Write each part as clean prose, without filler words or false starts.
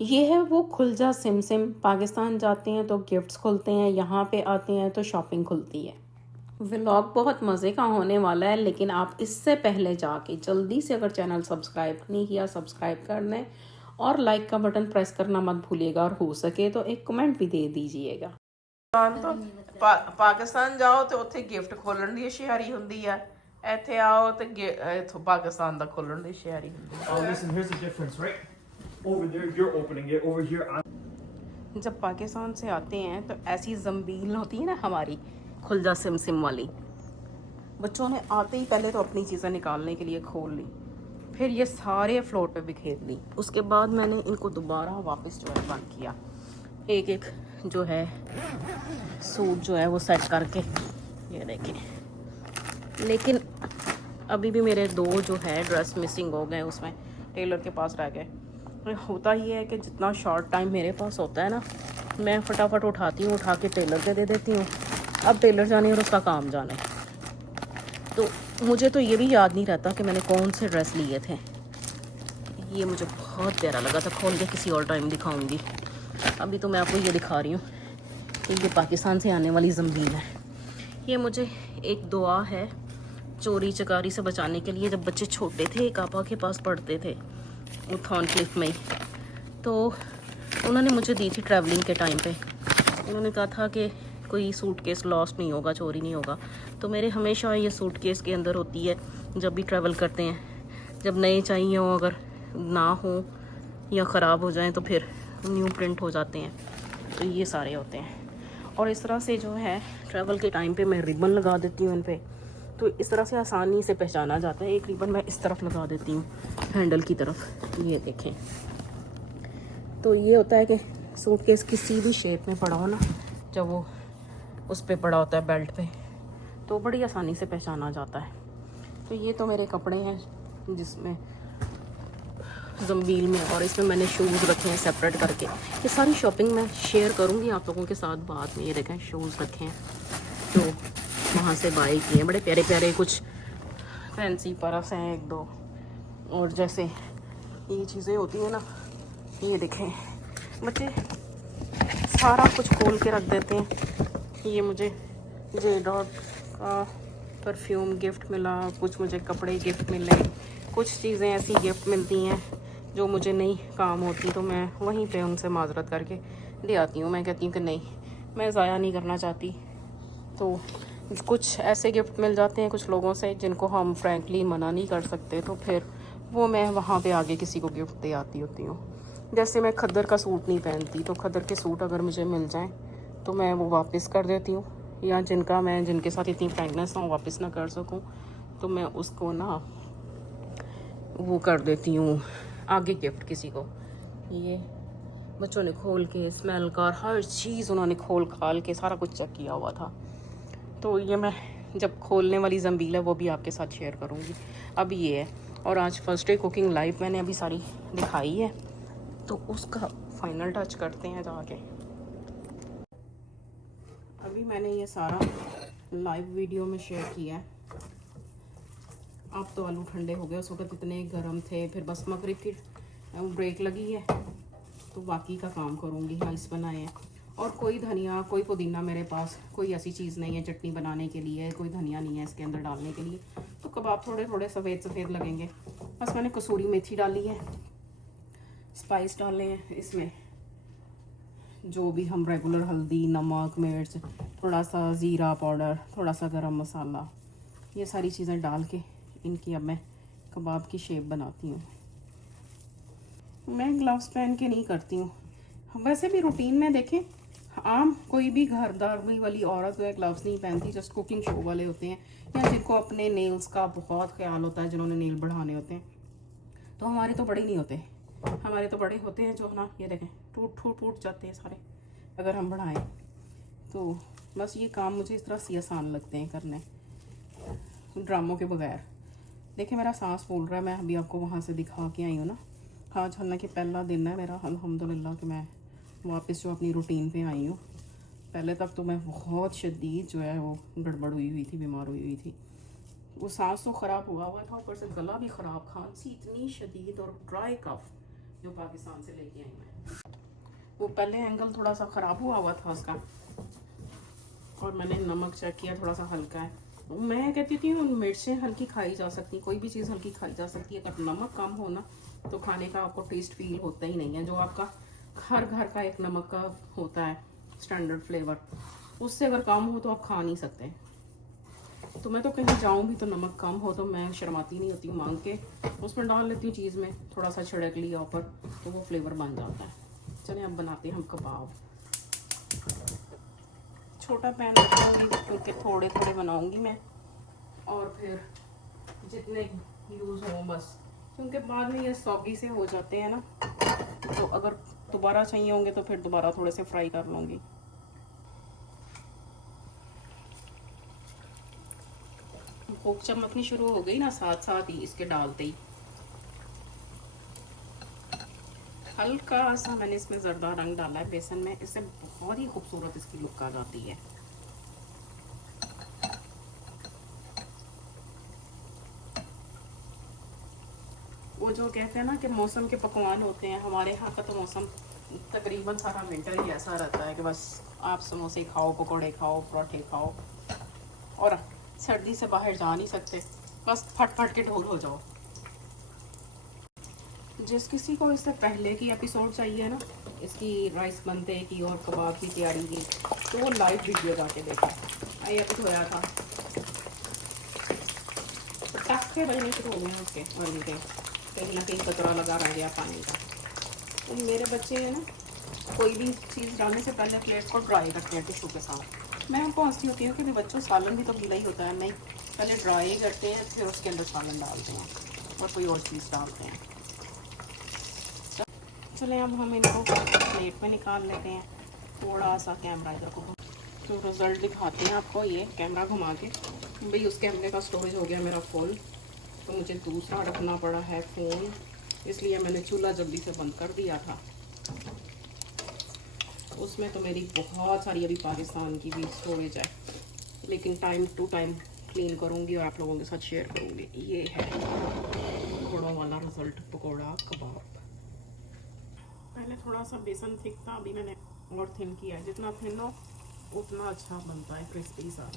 ये है वो खुलजा सिम सिम। पाकिस्तान जाते हैं तो गिफ्ट्स खुलते हैं, यहाँ पे आते हैं तो शॉपिंग खुलती है। व्लॉग बहुत मज़े का होने वाला है, लेकिन आप इससे पहले जाके जल्दी से अगर चैनल सब्सक्राइब नहीं किया सब्सक्राइब कर लें और लाइक का बटन प्रेस करना मत भूलिएगा, और हो सके तो एक कमेंट भी दे दीजिएगा। तो पाकिस्तान जाओ तो ਉੱਥੇ ਗਿਫਟ ਖੋਲਣ ਦੀ ਸ਼ਿਆਰੀ ਹੁੰਦੀ ਆ, ਇੱਥੇ ਆਓ ਤੇ ਇਥੋਂ ਪਾਕਿस्तान ਦਾ ਖੋਲਣ ਦੀ ਸ਼ਿਆਰੀ ਹੁੰਦੀ ਆ। Oh, listen, here's the difference, right? Over there, you're opening it. Over here, I'm. जब पाकिस्तान से आते हैं तो ऐसी जंबील होती है ना हमारी, खुलजा सिम सिम वाली। बच्चों ने आते ही पहले तो अपनी चीज़ें निकालने के लिए खोल ली, फिर ये सारे फ्लोर पे बिखेर ली। उसके बाद मैंने इनको दोबारा वापस जो है बंद किया, एक एक जो है सूट जो है वो सेट करके, ये देखें। लेकिन अभी भी मेरे दो जो है ड्रेस मिसिंग हो गए, उसमें टेलर के पास रह गए। होता ही है कि जितना शॉर्ट टाइम मेरे पास होता है ना, मैं फटाफट उठाती हूँ, उठा के टेलर पे दे देती हूँ। अब टेलर जाने और उसका काम जाने, तो मुझे तो ये भी याद नहीं रहता कि मैंने कौन से ड्रेस लिए थे। ये मुझे बहुत प्यारा लगा था, खोल के किसी और टाइम दिखाऊंगी। अभी तो मैं आपको ये दिखा रही हूँ कि ये पाकिस्तान से आने वाली जंबील है। ये मुझे एक दुआ है चोरी चकारी से बचाने के लिए। जब बच्चे छोटे थे, एक आपा के पास पढ़ते थे थॉर्नक्लिफ में ही, तो उन्होंने मुझे दी थी ट्रैवलिंग के टाइम पे। उन्होंने कहा था कि कोई सूटकेस लॉस्ट नहीं होगा, चोरी नहीं होगा। तो मेरे हमेशा ये सूटकेस के अंदर होती है जब भी ट्रैवल करते हैं। जब नए चाहिए हो, अगर ना हो या ख़राब हो जाएं तो फिर न्यू प्रिंट हो जाते हैं, तो ये सारे होते हैं। और इस तरह से जो है ट्रैवल के टाइम पे मैं रिबन लगा देती हूँ इन पे, तो इस तरह से आसानी से पहचाना जाता है। एक रिबन मैं इस तरफ लगा देती हूँ हैंडल की तरफ, ये देखें। तो ये होता है कि सूटकेस किसी भी शेप में पड़ा हो ना, जब वो उस पे पड़ा होता है बेल्ट पे, तो बड़ी आसानी से पहचाना जाता है। तो ये तो मेरे कपड़े हैं जिसमें जंबील में, और इसमें मैंने शूज़ रखे हैं सेपरेट करके। ये सारी शॉपिंग मैं शेयर करूँगी आप लोगों के साथ बाद में। ये देखें शूज़ रखे हैं तो वहाँ से बाई किए, बड़े प्यारे प्यारे, कुछ फैंसी पर्स हैं एक दो, और जैसे ये चीज़ें होती हैं ना, ये देखें बच्चे सारा कुछ खोल के रख देते हैं। ये मुझे J.Dot का परफ्यूम गिफ्ट मिला, कुछ मुझे कपड़े गिफ्ट मिले, कुछ चीज़ें ऐसी गिफ्ट मिलती हैं जो मुझे नहीं काम होती, तो मैं वहीं पे उनसे माजरत करके ले आती हूँ। मैं कहती हूँ कि नहीं, मैं ज़ाया नहीं करना चाहती। तो कुछ ऐसे गिफ्ट मिल जाते हैं कुछ लोगों से जिनको हम फ्रैंकली मना नहीं कर सकते, तो फिर वो मैं वहाँ पे आगे किसी को गिफ्ट दे आती होती हूँ। जैसे मैं खद्दर का सूट नहीं पहनती, तो खद्दर के सूट अगर मुझे मिल जाएं तो मैं वो वापस कर देती हूँ, या जिनके साथ इतनी फ्रैंकनेस ना वापस ना कर सकूँ, तो मैं उसको ना वो कर देती हूँ आगे गिफ्ट किसी को। ये बच्चों ने खोल के स्मेल का हर चीज़ उन्होंने खोल खाल के सारा कुछ चेक किया हुआ था। तो ये मैं जब खोलने वाली जंबील है वो भी आपके साथ शेयर करूँगी। अब ये है, और आज फर्स्ट डे कुकिंग लाइव मैंने अभी सारी दिखाई है, तो उसका फाइनल टच करते हैं जाके। अभी मैंने ये सारा लाइव वीडियो में शेयर किया है। अब तो आलू ठंडे हो गए, उस वक्त इतने गर्म थे। फिर बस मगरिब की ब्रेक लगी है तो बाकी का काम करूँगी। राइस बनाए हैं, और कोई धनिया कोई पुदीना मेरे पास कोई ऐसी चीज़ नहीं है चटनी बनाने के लिए, कोई धनिया नहीं है इसके अंदर डालने के लिए, तो कबाब थोड़े थोड़े सफ़ेद सफ़ेद लगेंगे। बस मैंने कसूरी मेथी डाली है, स्पाइस डाले हैं इसमें, जो भी हम रेगुलर हल्दी, नमक, मिर्च, थोड़ा सा ज़ीरा पाउडर, थोड़ा सा गरम मसाला, ये सारी चीज़ें डाल के इनकी अब मैं कबाब की शेप बनाती हूँ। मैं ग्लव्स पहन के नहीं करती हूँ, वैसे भी रूटीन में देखें आम कोई भी घरदारी वाली औरत जो है ग्लव्स नहीं पहनती, जस्ट कुकिंग शो वाले होते हैं, या जिनको अपने नेल्स का बहुत ख्याल होता है, जिन्होंने नेल बढ़ाने होते हैं। तो हमारे तो बड़े नहीं होते, हमारे तो बड़े होते हैं जो ना, ये देखें टूट जाते हैं सारे अगर हम बढ़ाएं। तो बस ये काम मुझे इस तरह से आसान लगते हैं करने, ड्रामों के बगैर। देखिए मेरा सांस फूल रहा है, मैं अभी आपको वहाँ से दिखा के आई हूँ ना। आज हालांकि पहला दिन है मेरा, अल्हम्दुलिल्लाह कि मैं वापस जो अपनी रूटीन पे आई हूँ। पहले तक तो मैं बहुत शदीद जो है वो गड़बड़ हुई थी, बीमार हुई थी। वो सांस तो ख़राब हुआ था, ऊपर से गला भी ख़राब, खांसी इतनी शदीद और ड्राई कफ, जो पाकिस्तान से लेके आई मैं। वो पहले एंगल थोड़ा सा ख़राब हुआ था उसका, और मैंने नमक चेक किया, थोड़ा सा हल्का है। मैं कहती थी मिर्चें हल्की खाई जा सकती, कोई भी चीज़ हल्की खाई जा सकती है। अगर नमक कम हो ना तो खाने का आपको टेस्ट फील होता ही नहीं है। जो आपका हर घर का एक नमक का होता है स्टैंडर्ड फ्लेवर, उससे अगर कम हो तो आप खा नहीं सकते। तो मैं तो कहीं जाऊं भी तो नमक कम हो तो मैं शर्माती नहीं होती, मांग के उसमें डाल लेती हूँ चीज़ में, थोड़ा सा छिड़क लिया ऊपर तो वो फ्लेवर बन जाता है। चलिए अब बनाते हैं हम कबाब। छोटा पैन रखूँगी क्योंकि थोड़े थोड़े बनाऊँगी मैं, और फिर जितने यूज़ हों बस, क्योंकि बाद में ये सॉगी से हो जाते हैं ना, तो अगर दोबारा चाहिए होंगे तो फिर दोबारा थोड़े से फ्राई कर लूँगी। भूख चमकनी शुरू हो गई ना साथ साथ ही इसके डालते ही, हल्का सा मैंने इसमें ज़रदा रंग डाला है बेसन में, इससे बहुत ही खूबसूरत इसकी लुक आ जाती है। वो जो कहते हैं ना कि मौसम के पकवान होते हैं, हमारे यहाँ का तो मौसम तकरीबन सारा विंटर ही ऐसा रहता है कि बस आप समोसे खाओ, पकौड़े खाओ, पराठे खाओ, और सर्दी से बाहर जा नहीं सकते, बस फट फट के ढोल हो जाओ। जिस किसी को इससे पहले की एपिसोड चाहिए ना, इसकी राइस बनते की और कबाब की तैयारी की, तो वो लाइव वीडियो जाके देखा। ये कुछ होया था, पटाखे बजने शुरू हो गए उसके ऑयल के, कहीं ना कहीं कचरा लगा रह गया पानी का। तो मेरे बच्चे है ना, कोई भी चीज़ डालने से पहले प्लेट को ड्राई करते हैं टिश्यू के साथ। मैं आपको हंसती होती हूँ कि बच्चों सालन भी तो गीला ही होता है, नहीं, पहले ड्राई करते हैं फिर उसके अंदर सालन डालते हैं और कोई और चीज़ डालते हैं। चलें अब हम इनको प्लेट में निकाल लेते हैं। थोड़ा सा कैमरा इधर को तो रिज़ल्ट दिखाते हैं आपको, ये कैमरा घुमा के। भाई उस कैमरे का स्टोरेज हो गया मेरा फुल, तो मुझे दूसरा रखना पड़ा है फ़ोन, इसलिए मैंने चूल्हा जल्दी से बंद कर दिया था। उसमें तो मेरी बहुत सारी अभी पाकिस्तान की भी स्टोरेज है, लेकिन टाइम टू टाइम क्लीन करूँगी और आप लोगों के साथ शेयर करूँगी। ये है घोड़ों वाला रिज़ल्ट, पकौड़ा कबाब। पहले थोड़ा सा बेसन थिक था, अभी मैंने और थिन किया है। जितना थिन हो उतना अच्छा बनता है, क्रिस्पी सा।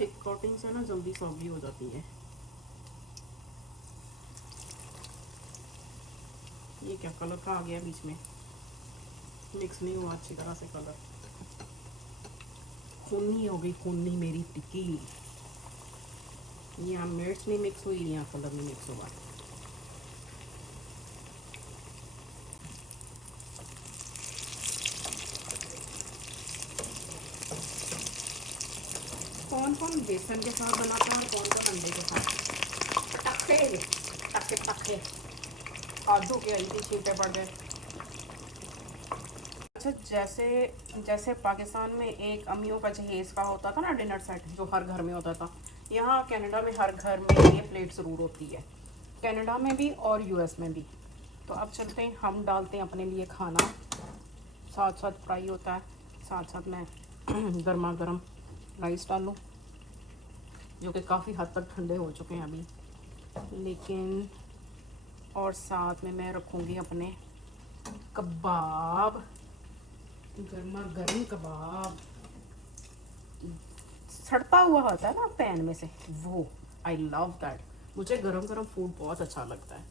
थिक कोटिंग से ना जल्दी सॉगी हो जाती है। ये क्या कलर का आ गया बीच में, मिक्स नहीं हुआ अच्छी तरह से कलर, खूनी हो गई, खूनी मेरी टिक्की। यहाँ मिर्च नहीं मिक्स हुई, यहाँ कलर नहीं मिक्स हुआ। कौन कौन बेसन के साथ बनाता है और कौन कौन अंडे के साथ। टक्के टक्के टक्के आधो के आई थी, छींटे पड़ गए। अच्छा, जैसे पाकिस्तान में एक अम्मियों का जहेज़ का होता था ना डिनर सेट, जो हर घर में होता था, यहाँ कनाडा में हर घर में ये प्लेट ज़रूर होती है, कनाडा में भी और यूएस में भी। तो अब चलते हैं, हम डालते हैं अपने लिए खाना, साथ साथ फ्राई होता है, साथ साथ मैं गर्मा गर्म राइस डालूँ, जो कि काफ़ी हद तक ठंडे हो चुके हैं अभी, लेकिन और साथ में मैं रखूँगी अपने कबाब, गर्मा गर्म कबाब, सड़ता हुआ होता है ना पैन में से, वो आई लव दैट। मुझे गरम गरम फूड बहुत अच्छा लगता है।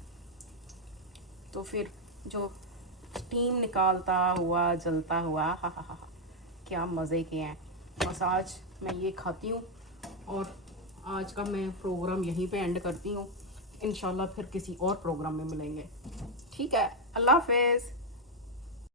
तो फिर जो स्टीम निकालता हुआ जलता हुआ, हा हा हा, क्या मज़े के हैं। बस आज मैं ये खाती हूँ और आज का मैं प्रोग्राम यहीं पे एंड करती हूँ। इंशाल्लाह फिर किसी और प्रोग्राम में मिलेंगे। ठीक है, अल्लाह हाफ़िज़।